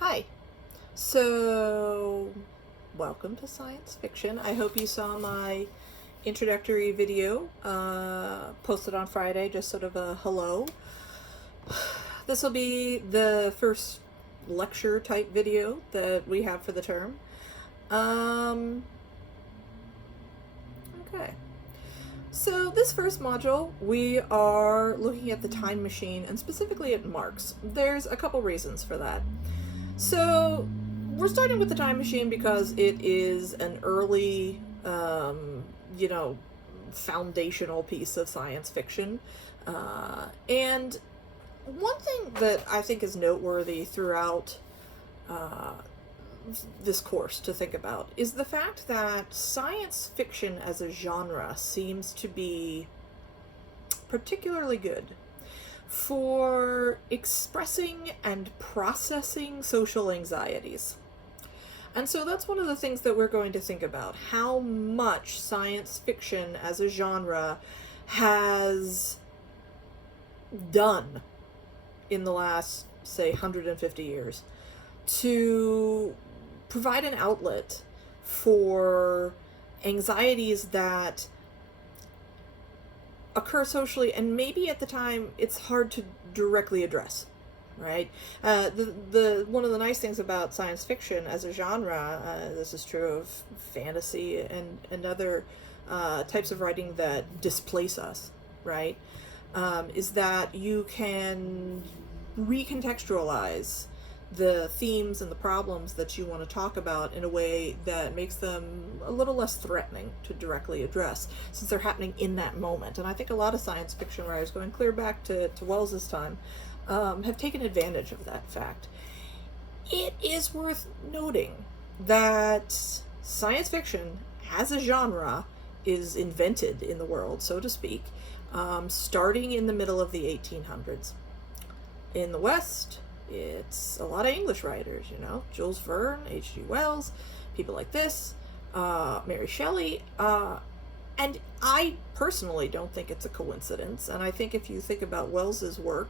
Hi. So, welcome to science fiction. I hope you saw my introductory video posted on Friday, just sort of a hello. This will be the first lecture type video that we have for the term. Okay. So, this first module, we are looking at the time machine and specifically at Marx. There's a couple reasons for that. So, we're starting with the time machine because it is an early, foundational piece of science fiction. And one thing that I think is noteworthy throughout this course to think about is the fact that science fiction as a genre seems to be particularly good for expressing and processing social anxieties. And so that's one of the things that we're going to think about. How much science fiction as a genre has done in the last, say, 150 years to provide an outlet for anxieties that occur socially, and maybe at the time it's hard to directly address, right? The one of the nice things about science fiction as a genre, this is true of fantasy and other types of writing that displace us, right? Is that you can recontextualize the themes and the problems that you want to talk about in a way that makes them a little less threatening to directly address, since they're happening in that moment. And I think a lot of science fiction writers, going clear back to Wells's time, have taken advantage of that fact. It is worth noting that science fiction as a genre is invented in the world, so to speak, starting in the middle of the 1800s. In the West, it's a lot of English writers, Jules Verne, H.G. Wells, people like this, Mary Shelley, and I personally don't think it's a coincidence, and I think if you think about Wells's work,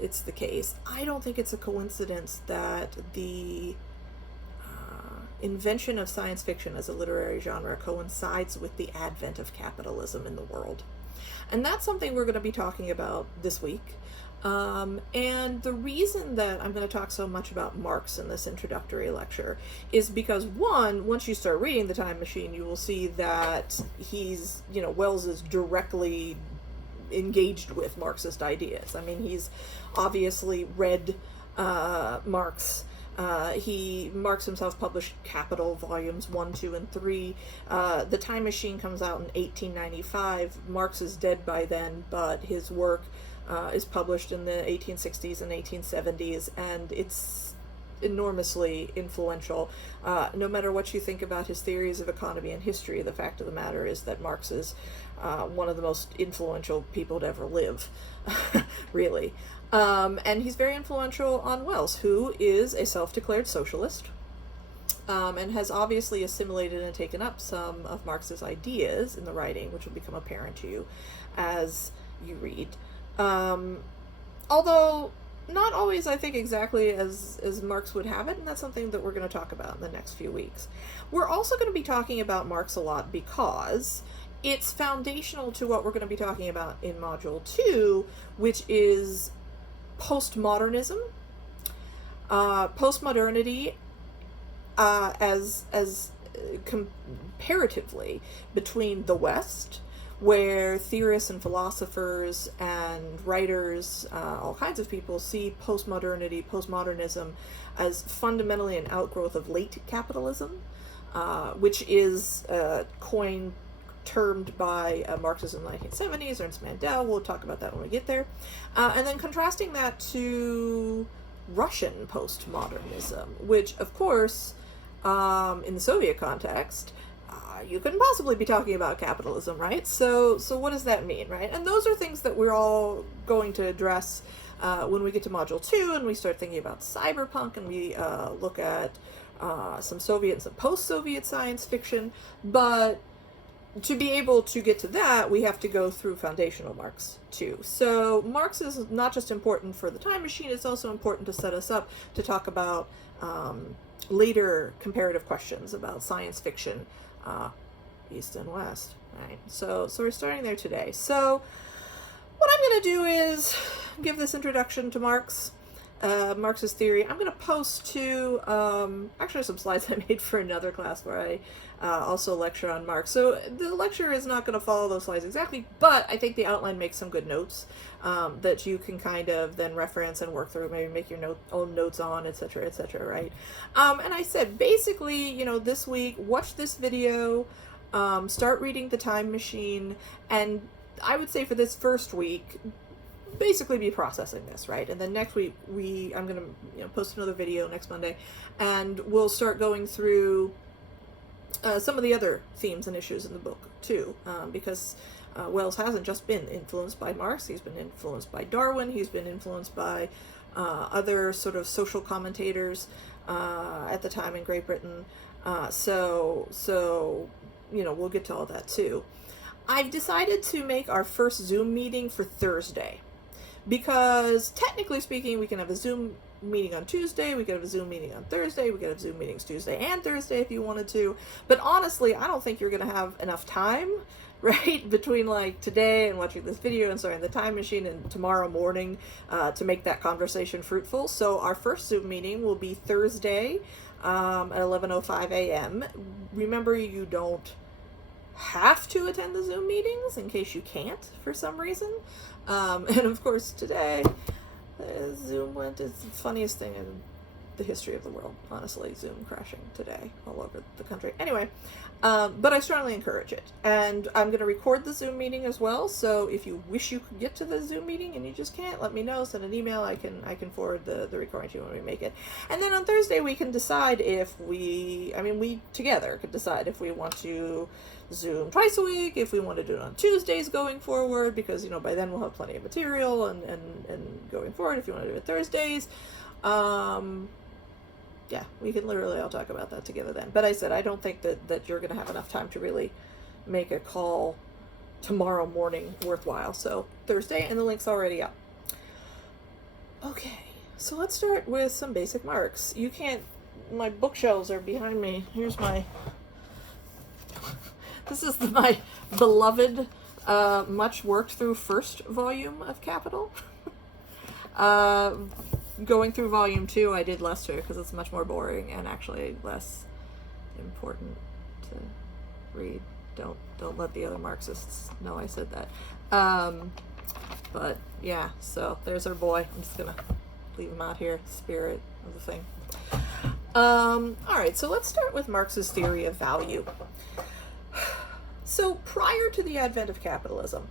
it's the case. I don't think it's a coincidence that the invention of science fiction as a literary genre coincides with the advent of capitalism in the world. And that's something we're going to be talking about this week. And the reason that I'm going to talk so much about Marx in this introductory lecture is because, one, once you start reading The Time Machine, you will see that Wells is directly engaged with Marxist ideas. I mean, he's obviously read Marx. Marx himself published Capital volumes 1, 2, and 3. The Time Machine comes out in 1895. Marx is dead by then, but his work is published in the 1860s and 1870s, and it's enormously influential. No matter what you think about his theories of economy and history, the fact of the matter is that Marx is one of the most influential people to ever live, really. And he's very influential on Wells, who is a self-declared socialist, and has obviously assimilated and taken up some of Marx's ideas in the writing, which will become apparent to you as you read. Although not always, I think, exactly as Marx would have it, and that's something that we're going to talk about in the next few weeks. We're also going to be talking about Marx a lot because it's foundational to what we're going to be talking about in Module 2, which is postmodernism, postmodernity as comparatively between the West, where theorists and philosophers and writers, all kinds of people, see postmodernism as fundamentally an outgrowth of late capitalism, which is a coin termed by Marxism in the 1970s, Ernst Mandel. We'll talk about that when we get there. And then contrasting that to Russian postmodernism, which, of course, in the Soviet context, you couldn't possibly be talking about capitalism, right? So what does that mean, right? And those are things that we're all going to address when we get to Module 2 and we start thinking about cyberpunk, and we look at some Soviet and some post-Soviet science fiction. But to be able to get to that, we have to go through foundational Marx too. So Marx is not just important for the time machine, it's also important to set us up to talk about later comparative questions about science fiction, East and West, right? So we're starting there today. So what I'm going to do is give this introduction to Marx, Marx's theory. I'm going to post two, actually some slides I made for another class where I also lecture on Marx. So the lecture is not going to follow those slides exactly, but I think the outline makes some good notes that you can kind of then reference and work through, maybe make your own notes on, etc., right? And I said, basically, you know, this week, watch this video, start reading The Time Machine, and I would say for this first week, basically be processing this, right? And then next week, I'm going to post another video next Monday, and we'll start going through some of the other themes and issues in the book too, because Wells hasn't just been influenced by Marx, he's been influenced by Darwin, he's been influenced by other sort of social commentators at the time in Great Britain, so you know, we'll get to all that too. I've decided to make our first Zoom meeting for Thursday, because technically speaking, we can have a Zoom meeting on Tuesday, we could have a Zoom meeting on Thursday, we could have Zoom meetings Tuesday and Thursday if you wanted to, but honestly, I don't think you're going to have enough time, right, between like today and watching this video and starting the time machine and tomorrow morning to make that conversation fruitful. So our first Zoom meeting will be Thursday at 11:05 a.m. Remember, you don't have to attend the Zoom meetings in case you can't for some reason. And of course today, Zoom went, it's the funniest thing in the history of the world, honestly, Zoom crashing today all over the country. Anyway, but I strongly encourage it. And I'm going to record the Zoom meeting as well, so if you wish you could get to the Zoom meeting and you just can't, let me know, send an email, I can forward the recording to you when we make it. And then on Thursday we can decide if we together could decide if we want to Zoom twice a week, if we want to do it on Tuesdays going forward, because, you know, by then we'll have plenty of material, and going forward, if you want to do it Thursdays, yeah, we can literally all talk about that together then. But I said, I don't think that you're going to have enough time to really make a call tomorrow morning worthwhile. So Thursday, and the link's already up. Okay, so let's start with some basic Marx. You can't, my bookshelves are behind me. Here's my, this is my beloved, much worked through first volume of Capital. Going through volume 2, I did less to it because it's much more boring and actually less important to read. Don't let the other Marxists know I said that. But yeah, so there's our boy. I'm just gonna leave him out here, spirit of the thing. All right, so let's start with Marx's theory of value. So prior to the advent of capitalism,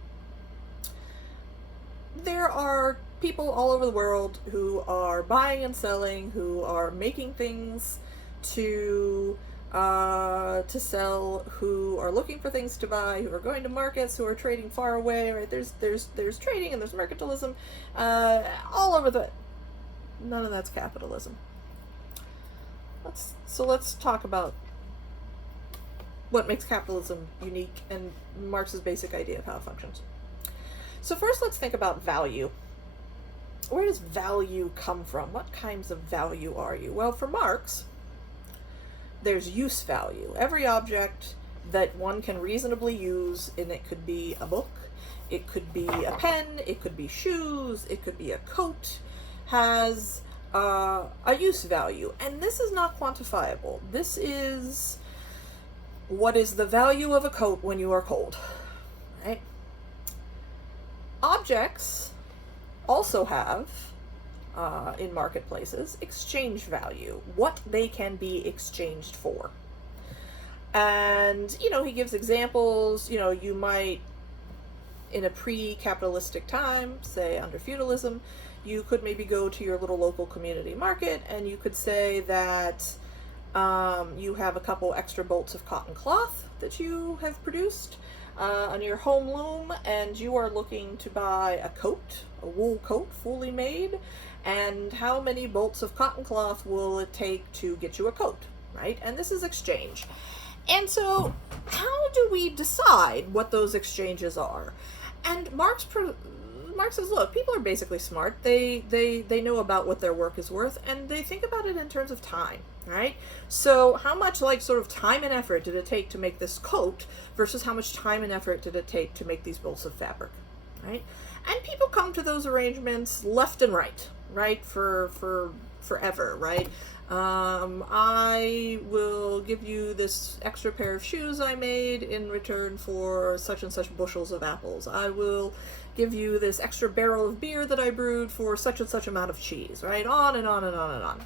there are people all over the world who are buying and selling, who are making things to sell, who are looking for things to buy, who are going to markets, who are trading far away, right? There's trading and there's mercantilism all over none of that's capitalism. Let's talk about what makes capitalism unique and Marx's basic idea of how it functions. So first, let's think about value. Where does value come from? What kinds of value are you? Well, for Marx, there's use value. Every object that one can reasonably use, and it could be a book, it could be a pen, it could be shoes, it could be a coat, has a use value. And this is not quantifiable. This is, what is the value of a coat when you are cold, right? Objects also have, in marketplaces, exchange value, what they can be exchanged for. And, you know, he gives examples. You know, you might, in a pre-capitalistic time, say under feudalism, you could maybe go to your little local community market and you could say that you have a couple extra bolts of cotton cloth that you have produced on your home loom, and you are looking to buy a coat, a wool coat, fully made, and how many bolts of cotton cloth will it take to get you a coat, right? And this is exchange. And so, how do we decide what those exchanges are? And Marx says, look, people are basically smart. They know about what their work is worth, and they think about it in terms of time, right? So how much, like, sort of time and effort did it take to make this coat versus how much time and effort did it take to make these bolts of fabric, right? And people come to those arrangements left and right, for forever, right? I will give you this extra pair of shoes I made in return for such and such bushels of apples. I will give you this extra barrel of beer that I brewed for such and such amount of cheese, right? On and on and on and on.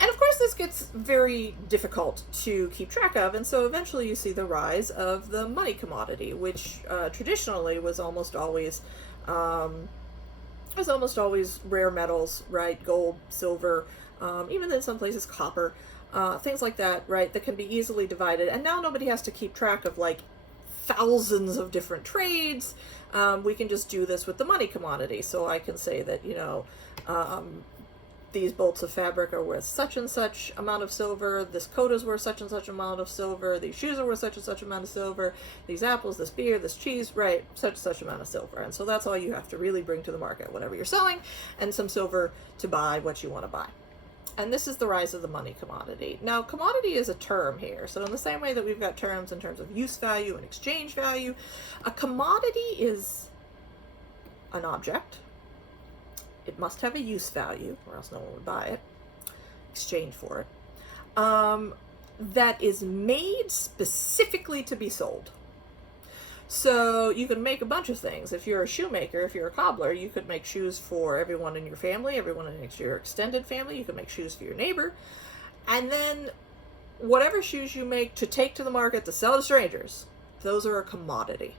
And of course, this gets very difficult to keep track of, and so eventually you see the rise of the money commodity, which traditionally was almost always rare metals, right? Gold, silver, even in some places copper, things like that, right? That can be easily divided. And now nobody has to keep track of like thousands of different trades. We can just do this with the money commodity. So I can say that, these bolts of fabric are worth such and such amount of silver, this coat is worth such and such amount of silver, these shoes are worth such and such amount of silver, these apples, this beer, this cheese, right, such and such amount of silver. And so that's all you have to really bring to the market, whatever you're selling, and some silver to buy what you want to buy. And this is the rise of the money commodity. Now, commodity is a term here. So in the same way that we've got terms in terms of use value and exchange value, a commodity is an object. It must have a use value, or else no one would buy it, exchange for it, that is made specifically to be sold. So you can make a bunch of things. If you're a shoemaker, if you're a cobbler, you could make shoes for everyone in your family, everyone in your extended family. You could make shoes for your neighbor. And then whatever shoes you make to take to the market to sell to strangers, those are a commodity.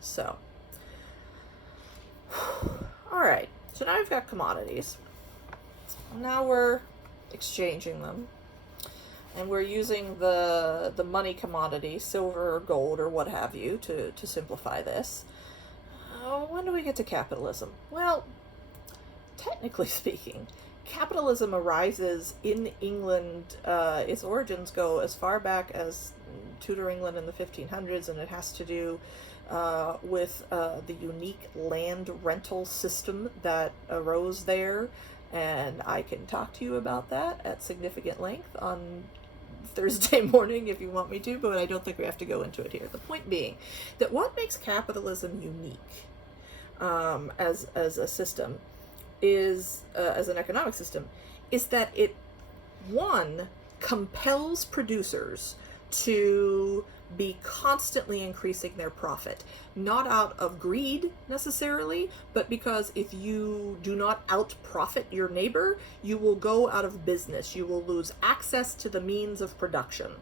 So, all right. So now we've got commodities. Now we're exchanging them. And we're using the money commodity, silver or gold or what have you, to simplify this. When do we get to capitalism? Well, technically speaking, capitalism arises in England. Its origins go as far back as Tudor England in the 1500s, and it has to do with the unique land rental system that arose there. And I can talk to you about that at significant length on Thursday morning if you want me to, but I don't think we have to go into it here. The point being that what makes capitalism unique as a system is, as an economic system, is that it, one, compels producers to be constantly increasing their profit, not out of greed necessarily, but because if you do not out-profit your neighbor, you will go out of business. You will lose access to the means of production.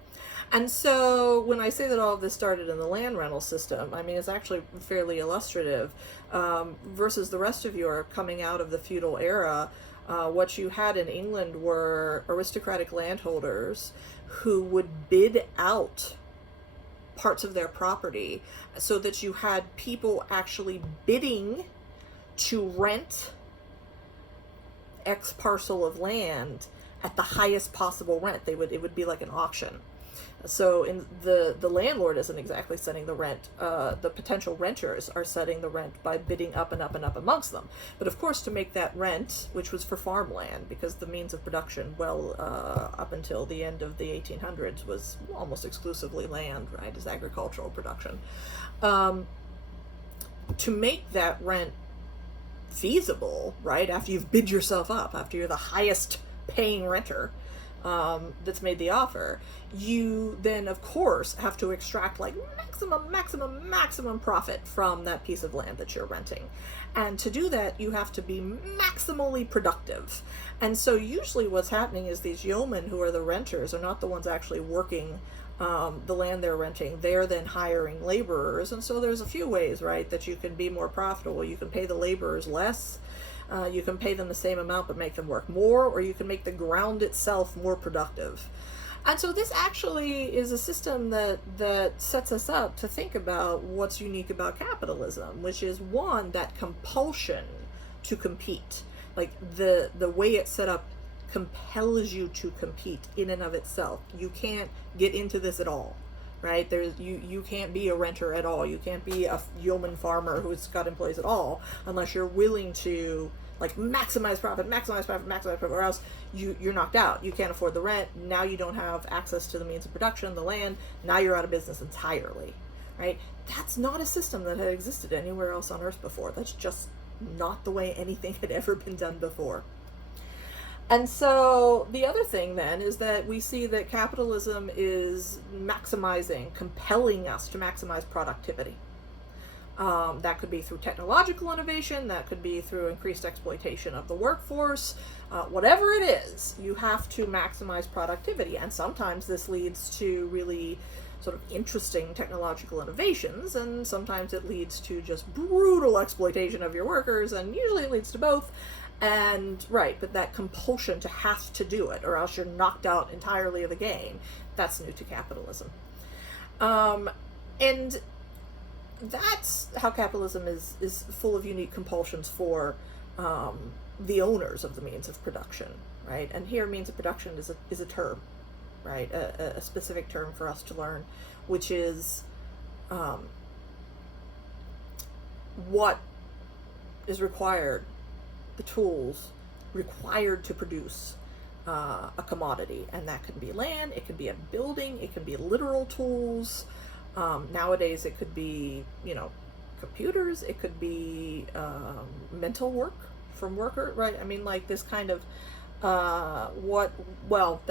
And so when I say that all of this started in the land rental system, I mean, it's actually fairly illustrative versus the rest of Europe coming out of the feudal era. What you had in England were aristocratic landholders who would bid out parts of their property, so that you had people actually bidding to rent X parcel of land at the highest possible rent. It would be like an auction. So in the landlord isn't exactly setting the rent. The potential renters are setting the rent by bidding up and up and up amongst them. But of course, to make that rent, which was for farmland, because the means of production, up until the end of the 1800s, was almost exclusively land, right, as agricultural production. To make that rent feasible, right, after you've bid yourself up, after you're the highest paying renter, that's made the offer, you then of course have to extract like maximum profit from that piece of land that you're renting. And to do that, you have to be maximally productive. And so usually what's happening is these yeomen who are the renters are not the ones actually working the land they're renting. They're then hiring laborers. And so there's a few ways, right, that you can be more profitable. You can pay the laborers less. You can pay them the same amount but make them work more, or you can make the ground itself more productive. And so this actually is a system that sets us up to think about what's unique about capitalism, which is, one, that compulsion to compete. Like the way it's set up compels you to compete in and of itself. You can't get into this at all, right? You can't be a renter at all. You can't be a yeoman farmer who's got employees at all unless you're willing to like maximize profit, or else you're knocked out. You can't afford the rent. Now you don't have access to the means of production, the land. Now you're out of business entirely, right? That's not a system that had existed anywhere else on Earth before. That's just not the way anything had ever been done before. And so the other thing then is that we see that capitalism is compelling us to maximize productivity. That could be through technological innovation, that could be through increased exploitation of the workforce, whatever it is, you have to maximize productivity. And sometimes this leads to really sort of interesting technological innovations, and sometimes it leads to just brutal exploitation of your workers, and usually it leads to both. And right, but that compulsion to have to do it, or else you're knocked out entirely of the game, that's new to capitalism. And that's how capitalism is full of unique compulsions for the owners of the means of production, right? And here, means of production is a term, right? A specific term for us to learn, which is what is required, the tools required to produce a commodity. And that can be land, it can be a building, it can be literal tools. Nowadays it could be, computers, it could be mental work from worker, right? I mean, like this kind of that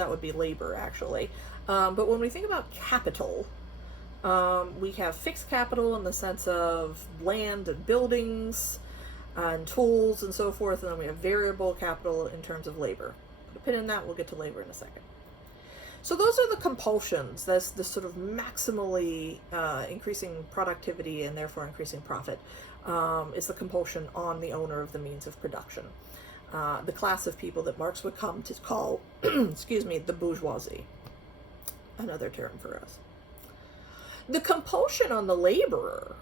would be labor actually. But when we think about capital, we have fixed capital in the sense of land and buildings and tools and so forth, and then we have variable capital in terms of labor. Put a pin in that, we'll get to labor in a second. So those are the compulsions. That's the sort of maximally increasing productivity and therefore increasing profit is the compulsion on the owner of the means of production. The class of people that Marx would come to call, the bourgeoisie, another term for us. The compulsion on the laborer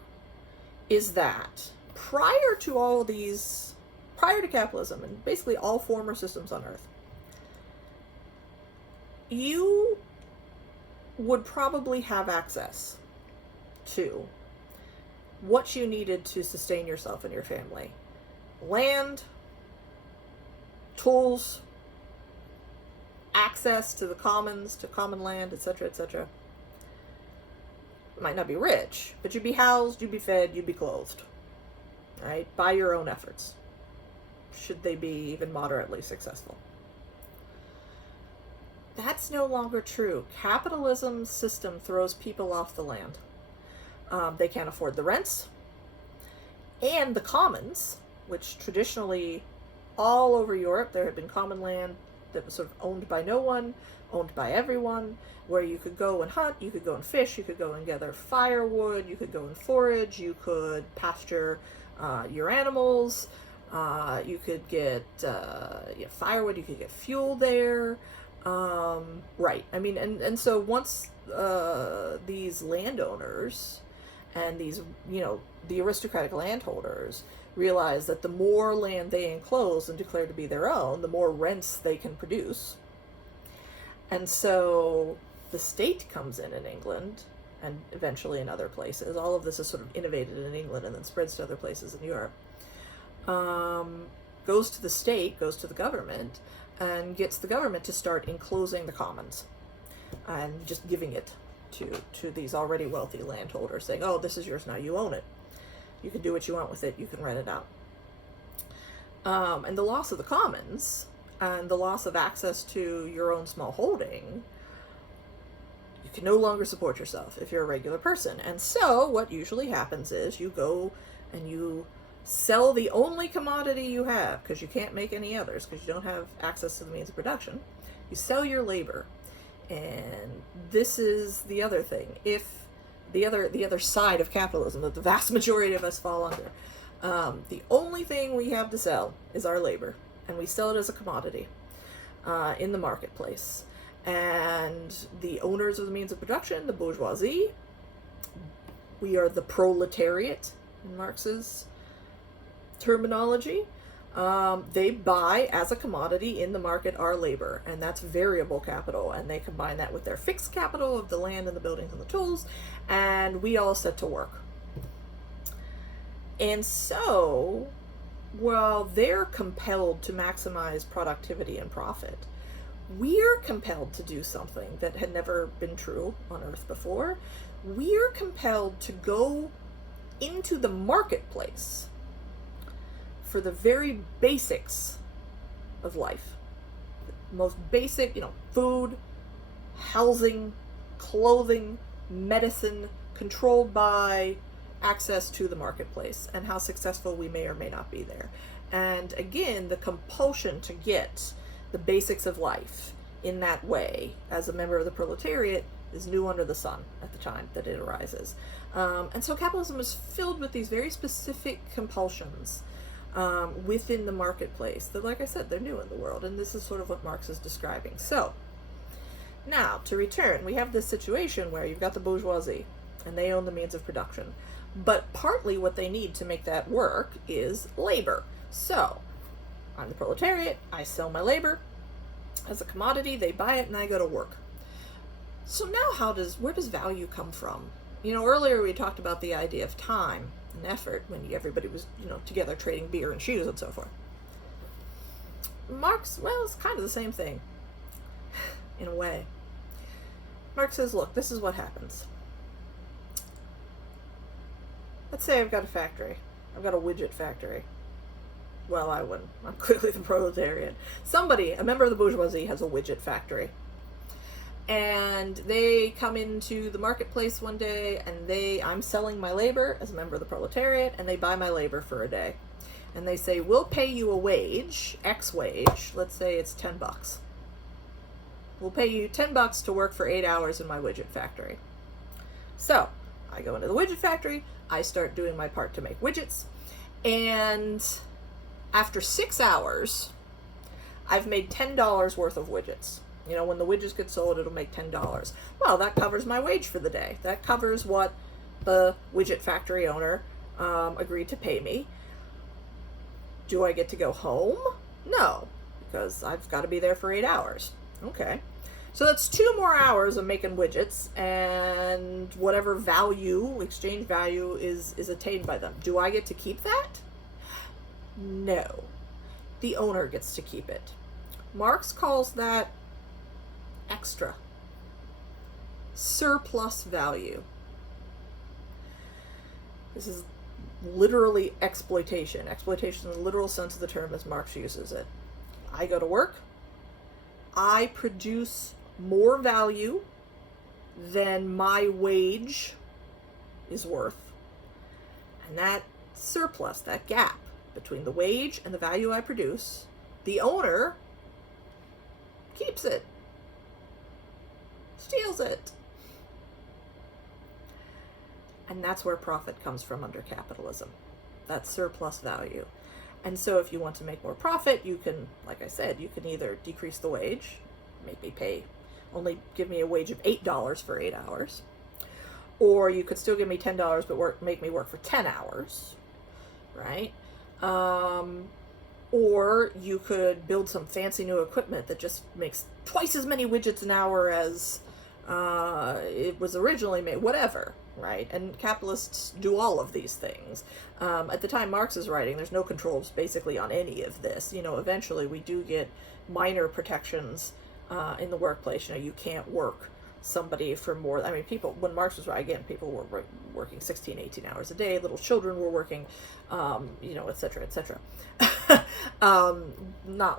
is that prior to capitalism and basically all former systems on Earth, you would probably have access to what you needed to sustain yourself and your family. Land, tools, access to the commons, to common land, etc., etc. Might not be rich, but you'd be housed, you'd be fed, you'd be clothed, right? By your own efforts, should they be even moderately successful. That's no longer true. Capitalism's system throws people off the land. They can't afford the rents. And the commons, which traditionally all over Europe, there had been common land that was sort of owned by no one, owned by everyone, where you could go and hunt, you could go and fish, you could go and gather firewood, you could go and forage, you could pasture your animals, you could get firewood, you could get fuel there. Right. I mean, and so once these landowners and these, the aristocratic landholders realize that the more land they enclose and declare to be their own, the more rents they can produce. And so the state comes in England and eventually in other places. All of this is sort of innovated in England and then spreads to other places in Europe. Goes to the state, goes to the government, and gets the government to start enclosing the commons and just giving it to these already wealthy landholders, saying, oh, this is yours now, you own it. You can do what you want with it, you can rent it out. And the loss of the commons and the loss of access to your own small holding, you can no longer support yourself if you're a regular person. And so what usually happens is you go and you sell the only commodity you have, because you can't make any others, because you don't have access to the means of production. You sell your labor. And this is the other thing. If the other side of capitalism that the vast majority of us fall under, the only thing we have to sell is our labor, and we sell it as a commodity in the marketplace. And the owners of the means of production, the bourgeoisie, we are the proletariat in Marx's terminology. They buy as a commodity in the market our labor, and that's variable capital, and they combine that with their fixed capital of the land and the buildings and the tools, and we all set to work. And so, while they're compelled to maximize productivity and profit, we're compelled to do something that had never been true on Earth before. We're compelled to go into the marketplace for the very basics of life. The most basic, food, housing, clothing, medicine, controlled by access to the marketplace and how successful we may or may not be there. And again, the compulsion to get the basics of life in that way as a member of the proletariat is new under the sun at the time that it arises. And so capitalism is filled with these very specific compulsions within the marketplace that, like I said, they're new in the world, and this is sort of what Marx is describing. So now, to return, we have this situation where you've got the bourgeoisie, and they own the means of production, but partly what they need to make that work is labor. So I'm the proletariat, I sell my labor as a commodity, they buy it, and I go to work. So now where does value come from? Earlier we talked about the idea of time and effort when everybody was, together trading beer and shoes and so forth. Marx, well, it's kind of the same thing, in a way. Marx says, look, this is what happens. Let's say I've got a factory. I've got a widget factory. Well, I wouldn't. I'm clearly the proletariat. Somebody, a member of the bourgeoisie, has a widget factory. And they come into the marketplace one day, and I'm selling my labor as a member of the proletariat, and they buy my labor for a day. And they say, we'll pay you a wage, X wage, let's say it's $10. We'll pay you $10 to work for 8 hours in my widget factory. So, I go into the widget factory, I start doing my part to make widgets, and after 6 hours, I've made $10 worth of widgets. When the widgets get sold, it'll make $10. Well, that covers my wage for the day. That covers what the widget factory owner agreed to pay me. Do I get to go home? No, because I've got to be there for 8 hours. Okay. So that's 2 more hours of making widgets, and whatever value, exchange value, is attained by them. Do I get to keep that? No. The owner gets to keep it. Marx calls that extra. Surplus value. This is literally exploitation. Exploitation in the literal sense of the term as Marx uses it. I go to work. I produce more value than my wage is worth. And that surplus, that gap between the wage and the value I produce, the owner keeps it. Steals it. And that's where profit comes from under capitalism. That surplus value. And so if you want to make more profit, you can, like I said, you can either decrease the wage, make me only give me a wage of $8 for 8 hours, or you could still give me $10 but make me work for 10 hours, right? Or you could build some fancy new equipment that just makes twice as many widgets an hour as it was originally made, whatever, right? And capitalists do all of these things. At the time Marx is writing, there's no controls basically on any of this. Eventually we do get minor protections in the workplace. You can't work somebody for more, people, when Marx was writing, again, people were working 16, 18 hours a day, little children were working, et cetera, et cetera.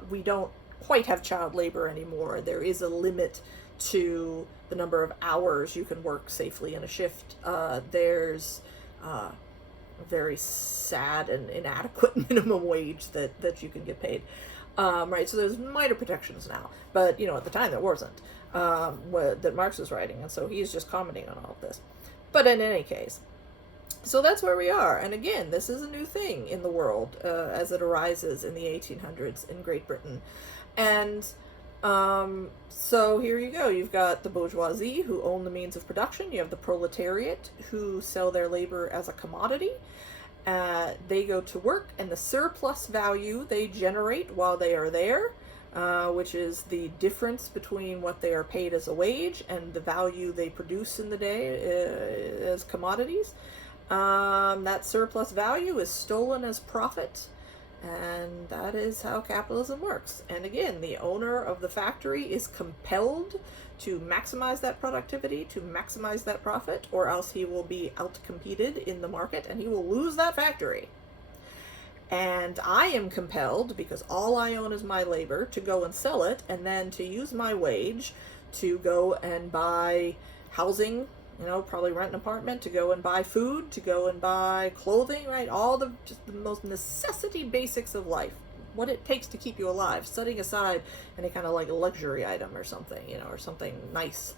We don't quite have child labor anymore. There is a limit to the number of hours you can work safely in a shift. There's a very sad and inadequate minimum wage that you can get paid. Right, so there's minor protections now, but at the time there wasn't, that Marx was writing, and so he's just commenting on all of this. But in any case, so that's where we are, and again, this is a new thing in the world as it arises in the 1800s in Great Britain, and so here you go. You've got the bourgeoisie who own the means of production. You have the proletariat who sell their labor as a commodity. They go to work, and the surplus value they generate while they are there, which is the difference between what they are paid as a wage and the value they produce in the day as commodities. That surplus value is stolen as profit, and that is how capitalism works. And again, the owner of the factory is compelled to maximize that productivity, to maximize that profit, or else he will be outcompeted in the market and he will lose that factory. And I am compelled, because all I own is my labor, to go and sell it, and then to use my wage to go and buy housing, probably rent an apartment, to go and buy food, to go and buy clothing, right? All just the most necessity basics of life, what it takes to keep you alive, setting aside any kind of like a luxury item or something, or something nice.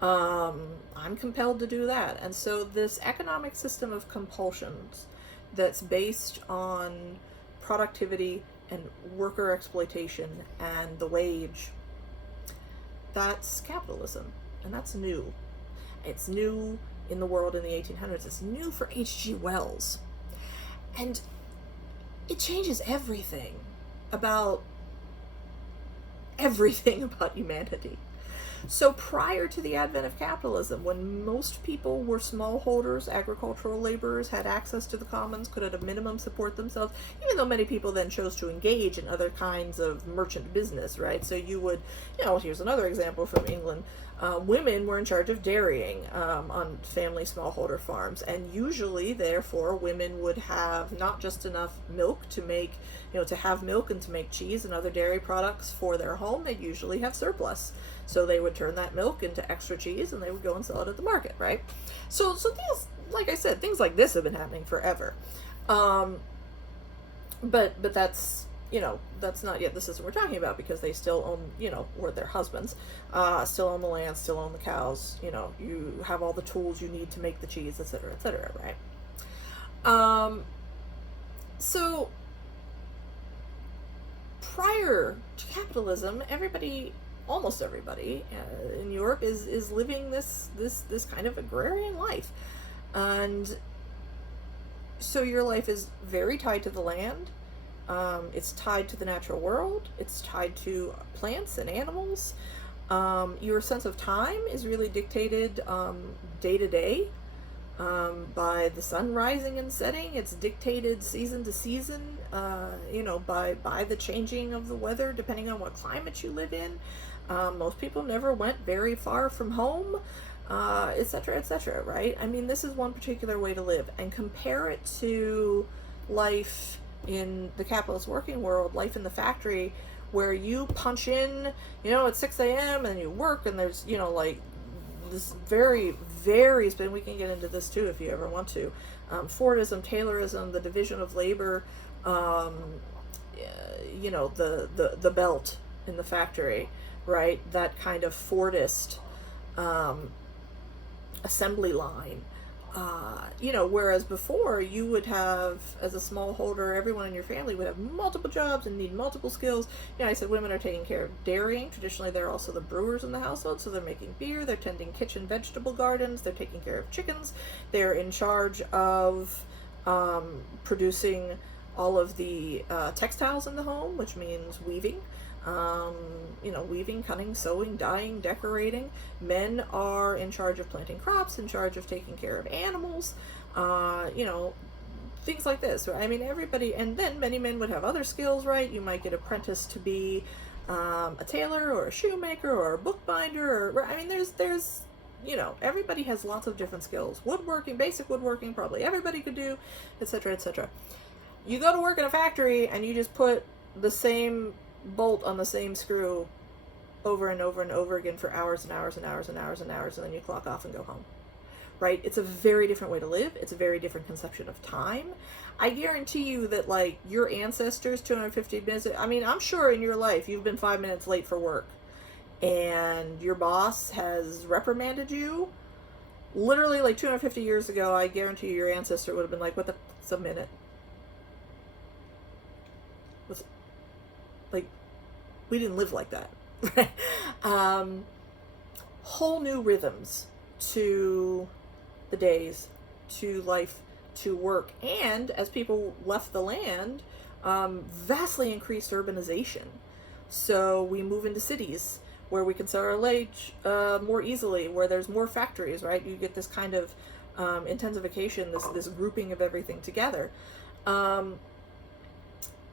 I'm compelled to do that. And so this economic system of compulsions that's based on productivity and worker exploitation and the wage, that's capitalism. And that's new. It's new in the world in the 1800s. It's new for H.G. Wells. And it changes everything about humanity. So prior to the advent of capitalism, when most people were smallholders, agricultural laborers, had access to the commons, could at a minimum support themselves, even though many people then chose to engage in other kinds of merchant business, right? So you would, here's another example from England. Women were in charge of dairying on family smallholder farms, and usually, therefore, women would have not just enough milk to make, to have milk and to make cheese and other dairy products for their home. They'd usually have surplus. So they would turn that milk into extra cheese and they would go and sell it at the market, right? So things, like I said, things like this have been happening forever. But that's, that's not yet the system we're talking about, because they still own, or their husbands, still own the land, still own the cows, you have all the tools you need to make the cheese, etc., right? So prior to capitalism, almost everybody in Europe is living this kind of agrarian life. And so your life is very tied to the land. It's tied to the natural world. It's tied to plants and animals. Your sense of time is really dictated day to day by the sun rising and setting. It's dictated season to season, by the changing of the weather, depending on what climate you live in. Most people never went very far from home, etc., right? I mean, this is one particular way to live. And compare it to life in the capitalist working world, life in the factory, where you punch in, at 6 a.m. and you work, and there's, this very, very, and we can get into this too if you ever want to, Fordism, Taylorism, the division of labor, the belt in the factory, right? That kind of Fordist assembly line. Whereas before you would have, as a smallholder, everyone in your family would have multiple jobs and need multiple skills. I said women are taking care of dairying. Traditionally, they're also the brewers in the household, so they're making beer, they're tending kitchen vegetable gardens, they're taking care of chickens, they're in charge of producing all of the textiles in the home, which means weaving. Weaving, cutting, sewing, dyeing, decorating. Men are in charge of planting crops, in charge of taking care of animals, things like this. I mean, everybody, and then many men would have other skills, right? You might get apprenticed to be a tailor or a shoemaker or a bookbinder, or, I mean, there's everybody has lots of different skills. Woodworking, basic woodworking, probably everybody could do, etc. You go to work in a factory and you just put the same bolt on the same screw over and over and over again for hours and hours and hours and hours and hours, and then you clock off and go home, right? It's a very different way to live. It's a very different conception of time. I guarantee you that, like, your ancestors, 250 minutes, I mean, I'm sure in your life you've been 5 minutes late for work and your boss has reprimanded you. Literally, like, 250 years ago, I guarantee you your ancestor would have been like, what the f***'s a minute? Like, we didn't live like that. Whole new rhythms to the days, to life, to work. And as people left the land, vastly increased urbanization. So we move into cities where we can sell our wage more easily, where there's more factories, right? You get this kind of intensification, this grouping of everything together.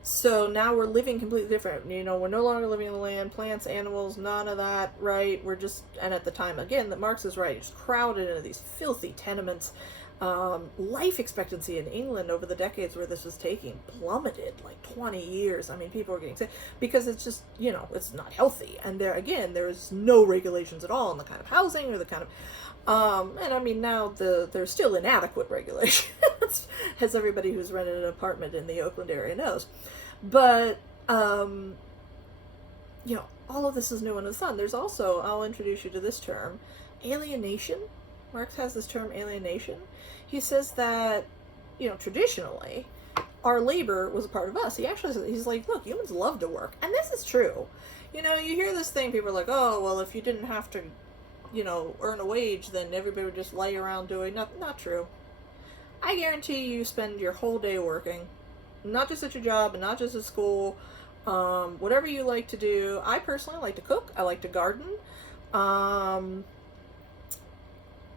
So now we're living completely different. You know, we're no longer living in the land, plants, animals, none of that, right? We're just, and at the time, again, that Marx is right, it's crowded into these filthy tenements. Life expectancy in England over the decades where this was taking plummeted like 20 years. I mean, people are getting sick because it's just, you know, it's not healthy. And there, again, there's no regulations at all on the kind of housing or the kind of, and I mean, now there's still inadequate regulations, as everybody who's rented an apartment in the Oakland area knows. But, you know, all of this is new under the sun. There's also, I'll introduce you to this term, alienation. Marx has this term, alienation. He says that, you know, traditionally, our labor was a part of us. He's like, look, humans love to work. And this is true. You know, you hear this thing, people are like, oh, well, if you didn't have to, you know, earn a wage, then everybody would just lay around doing nothing. Not true. I guarantee you spend your whole day working, not just at your job and not just at school, whatever you like to do. I personally like to cook. I like to garden.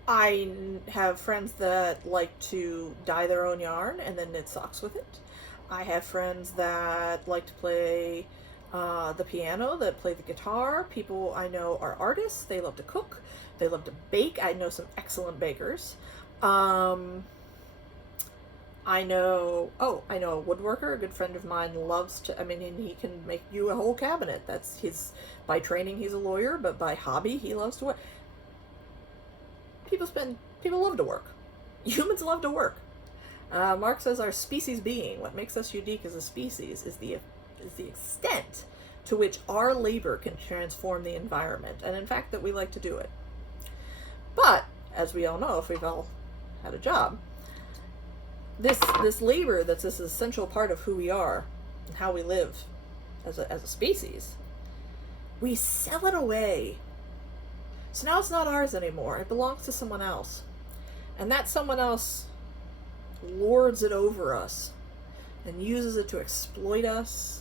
I have friends that like to dye their own yarn and then knit socks with it. I have friends that like to play the piano, that play the guitar. People I know are artists. They love to cook. They love to bake. I know some excellent bakers. I know a woodworker. A good friend of mine loves to, I mean, he can make you a whole cabinet. That's his, by training he's a lawyer, but by hobby he loves to work. People love to work. Humans love to work. Marx says our species being, what makes us unique as a species, is the extent to which our labor can transform the environment, and in fact that we like to do it. But, as we all know, if we've all had a job, this labor that's this essential part of who we are and how we live as a species, we sell it away. So now it's not ours anymore. It belongs to someone else. And that someone else lords it over us and uses it to exploit us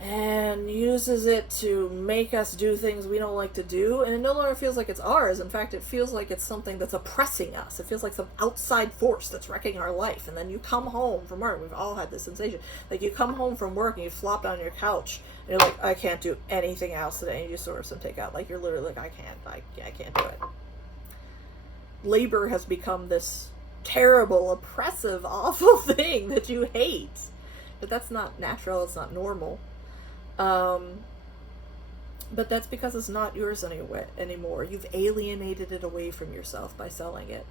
and uses it to make us do things we don't like to do. And it no longer feels like it's ours. In fact, it feels like it's something that's oppressing us. It feels like some outside force that's wrecking our life. And then you come home from work. We've all had this sensation. Like you come home from work and you flop down your couch and you're like, I can't do anything else today. And you just order some takeout. Like you're literally like, I can't do it. Labor has become this terrible, oppressive, awful thing that you hate. But that's not natural. It's not normal. But that's because it's not yours anymore. You've alienated it away from yourself by selling it.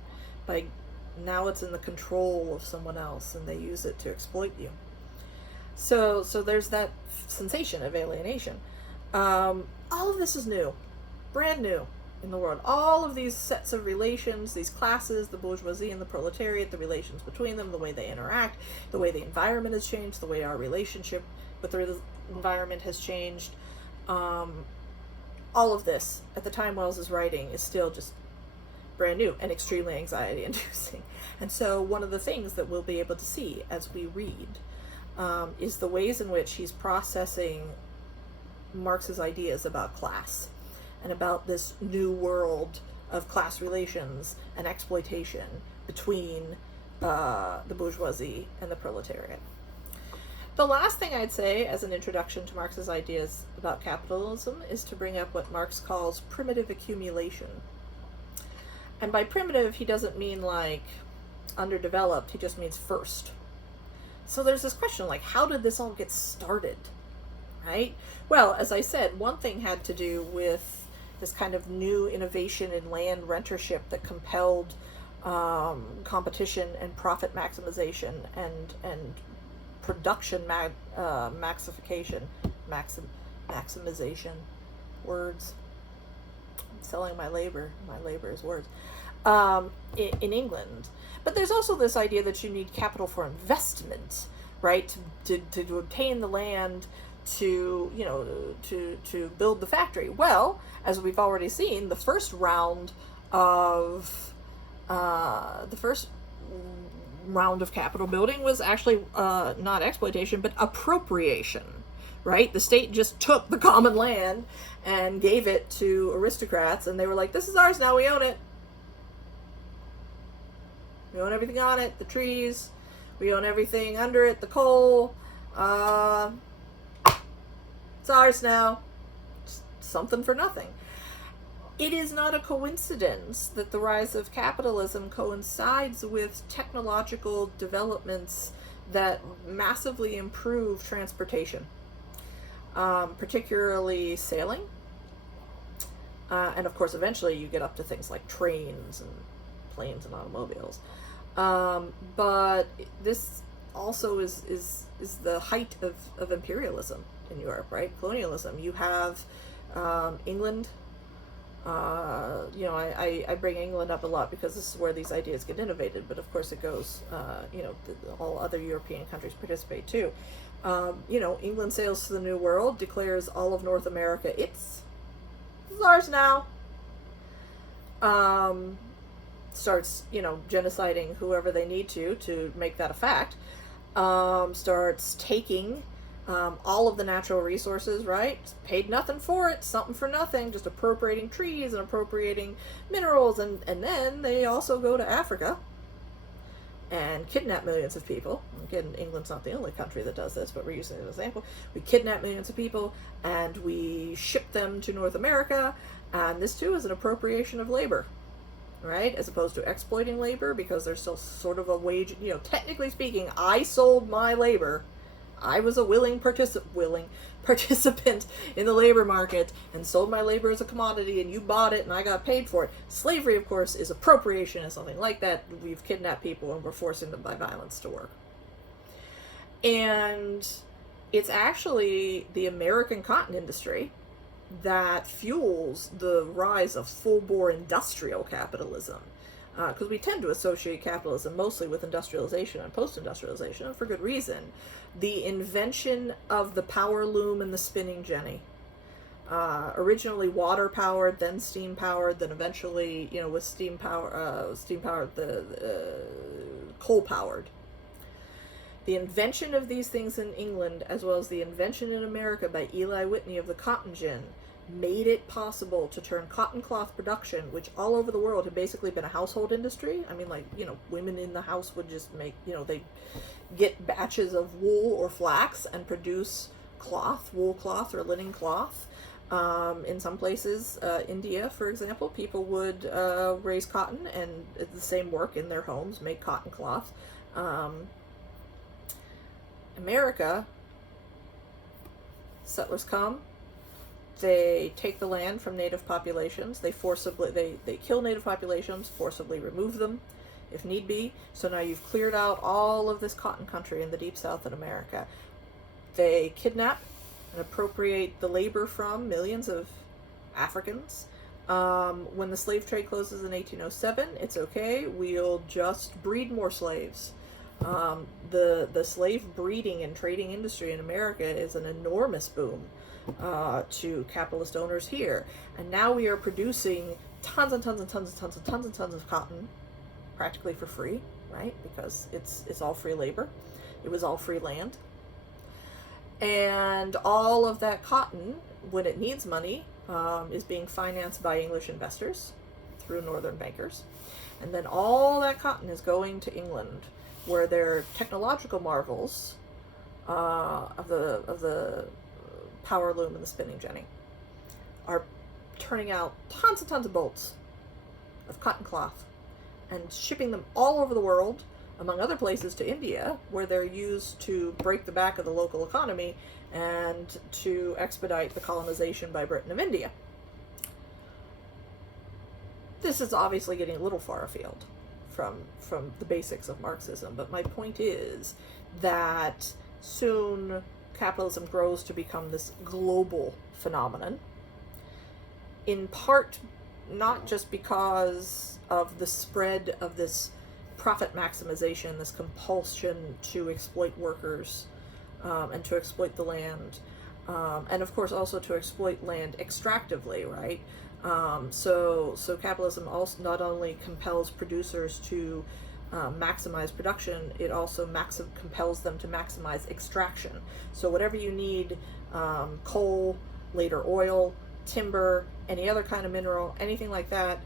Now it's in the control of someone else and they use it to exploit you. So there's that sensation of alienation. All of this is new, brand new in the world. All of these sets of relations, these classes, the bourgeoisie and the proletariat, the relations between them, the way they interact, the way the environment has changed, the way our relationship with the environment has changed. All of this, at the time Wells is writing, is still just brand new and extremely anxiety inducing. And so one of the things that we'll be able to see as we read is the ways in which he's processing Marx's ideas about class and about this new world of class relations and exploitation between the bourgeoisie and the proletariat. The last thing I'd say as an introduction to Marx's ideas about capitalism is to bring up what Marx calls primitive accumulation. And by primitive, he doesn't mean like underdeveloped, he just means first. So there's this question, like, how did this all get started, right? Well, as I said, one thing had to do with this kind of new innovation in land rentership that compelled competition and profit maximization and production maximization, words. I'm selling my labor is words, in England. But there's also this idea that you need capital for investment, right? To obtain the land to build the factory. Well, as we've already seen, the first round of the first round of capital building was actually not exploitation, but appropriation, right? The state just took the common land and gave it to aristocrats, and they were like, this is ours now, we own it. We own everything on it, the trees, we own everything under it, the coal. It's ours now. Something for nothing. It is not a coincidence that the rise of capitalism coincides with technological developments that massively improve transportation, particularly sailing. And of course, eventually you get up to things like trains and planes and automobiles. But this also is the height of imperialism in Europe, right? Colonialism. You have England. I bring England up a lot because this is where these ideas get innovated, but of course it goes, all other European countries participate too. England sails to the New World, declares all of North America, it's ours now. Starts, genociding whoever they need to make that a fact. Starts taking all of the natural resources, right? Paid nothing for it, something for nothing, just appropriating trees and appropriating minerals, and then they also go to Africa and kidnap millions of people. Again, England's not the only country that does this, but we're using it as an example. We kidnap millions of people and we ship them to North America, and this too is an appropriation of labor, right? As opposed to exploiting labor, because there's still sort of a wage, technically speaking, I sold my labor. I was a willing participant in the labor market and sold my labor as a commodity, and you bought it and I got paid for it. Slavery, of course, is appropriation and something like that. We've kidnapped people and we're forcing them by violence to work. And it's actually the American cotton industry that fuels the rise of full-bore industrial capitalism. Because we tend to associate capitalism mostly with industrialization and post-industrialization, and for good reason. The invention of the power loom and the spinning jenny. Originally water-powered, then steam-powered, then eventually, with steam-powered, the coal-powered. The invention of these things in England, as well as the invention in America by Eli Whitney of the cotton gin, made it possible to turn cotton cloth production, which all over the world had basically been a household industry. I mean, women in the house would just make, they'd get batches of wool or flax and produce cloth, wool cloth or linen cloth. In some places, India, for example, people would raise cotton and the same work in their homes, make cotton cloth. America, settlers come. They take the land from native populations. They kill native populations, forcibly remove them, if need be. So now you've cleared out all of this cotton country in the deep south in America. They kidnap and appropriate the labor from millions of Africans. When the slave trade closes in 1807, it's okay. We'll just breed more slaves. The slave breeding and trading industry in America is an enormous boom to capitalist owners here, and now we are producing tons and tons and tons and tons and tons and tons of cotton practically for free, right? Because it's all free labor. It was all free land, and all of that cotton, when it needs money, is being financed by English investors through northern bankers, and then all that cotton is going to England, where their technological marvels of the power loom and the spinning jenny are turning out tons and tons of bolts of cotton cloth and shipping them all over the world, among other places to India, where they're used to break the back of the local economy and to expedite the colonization by Britain of India. This is obviously getting a little far afield from the basics of Marxism, but my point is that soon capitalism grows to become this global phenomenon, in part not just because of the spread of this profit maximization, this compulsion to exploit workers and to exploit the land, and of course also to exploit land extractively, right? So capitalism also not only compels producers to maximize production, it also compels them to maximize extraction. So whatever you need, coal, later oil, timber, any other kind of mineral, anything like that,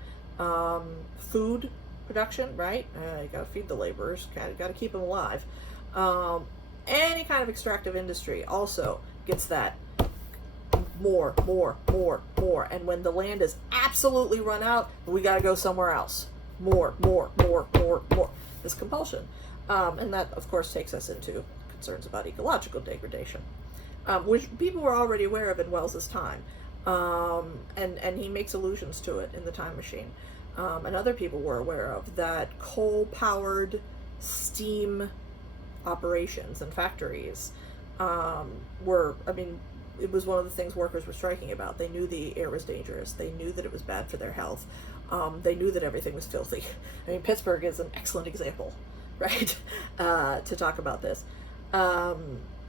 food production, right? You got to feed the laborers, got to keep them alive. Any kind of extractive industry also gets that more. And when the land is absolutely run out, we got to go somewhere else. More. This compulsion. And that, of course, takes us into concerns about ecological degradation, which people were already aware of in Wells's time. And he makes allusions to it in The Time Machine. And other people were aware of that coal-powered steam operations and factories it was one of the things workers were striking about. They knew the air was dangerous. They knew that it was bad for their health. They knew that everything was filthy. I mean, Pittsburgh is an excellent example, right, to talk about this. So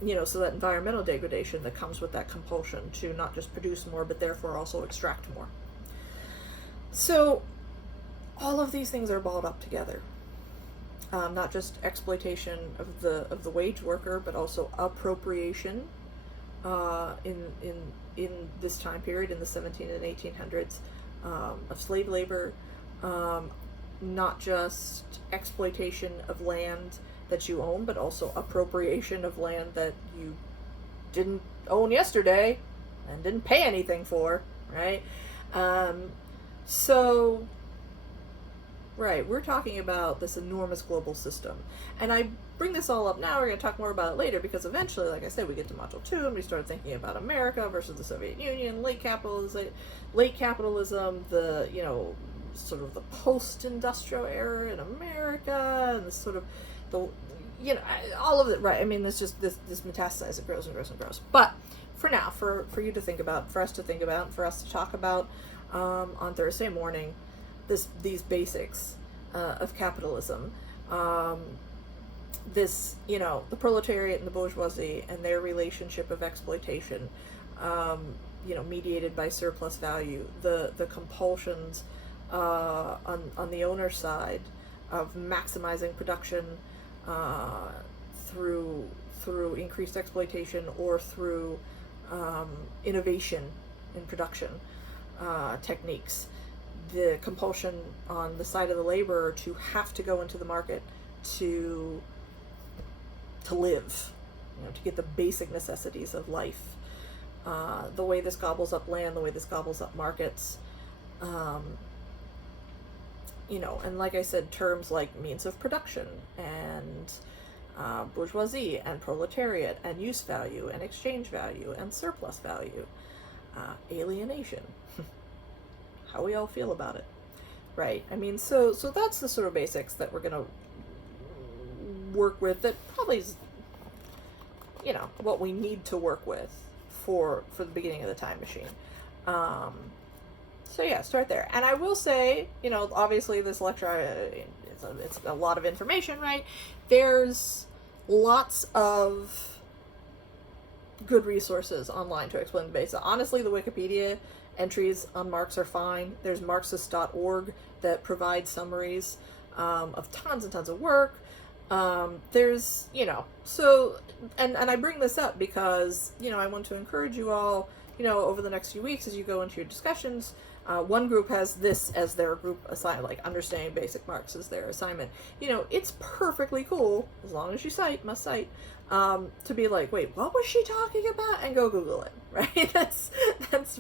that environmental degradation that comes with that compulsion to not just produce more, but therefore also extract more. So all of these things are balled up together. Not just exploitation of the wage worker, but also appropriation in this time period in the 17 and 1800s of slave labor, not just exploitation of land that you own, but also appropriation of land that you didn't own yesterday and didn't pay anything for, right? Right, we're talking about this enormous global system. And I bring this all up now, we're going to talk more about it later, because eventually, like I said, we get to Module 2, and we start thinking about America versus the Soviet Union, late capitalism, the, sort of the post-industrial era in America, and the sort of, all of it, right? I mean, there's just this metastasizes, it grows and grows and grows. But for now, for you to think about, for us to think about, for us to talk about on Thursday morning, these basics of capitalism, the proletariat and the bourgeoisie and their relationship of exploitation, mediated by surplus value, the compulsions on the owner's side of maximizing production through increased exploitation or through innovation in production techniques. The compulsion on the side of the laborer to have to go into the market to live, to get the basic necessities of life. The way this gobbles up land, the way this gobbles up markets, and like I said, terms like means of production and bourgeoisie and proletariat and use value and exchange value and surplus value, alienation. How we all feel about it, right? I mean, so that's the sort of basics that we're going to work with. That probably is, what we need to work with for the beginning of the Time Machine. So yeah, start there. And I will say, obviously this lecture, it's a lot of information, right? There's lots of good resources online to explain the basics. Honestly, the Wikipedia entries on Marx are fine. There's Marxist.org that provides summaries of tons and tons of work. There's, so, and I bring this up because, I want to encourage you all, over the next few weeks as you go into your discussions. One group has this as their group assignment, like understanding basic Marx is their assignment. It's perfectly cool, as long as you must cite, to be like, wait, what was she talking about? And go Google it, right? That's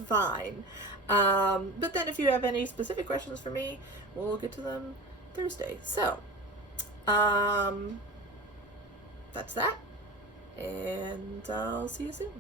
fine. But then if you have any specific questions for me, we'll get to them Thursday. So, that's that. And I'll see you soon.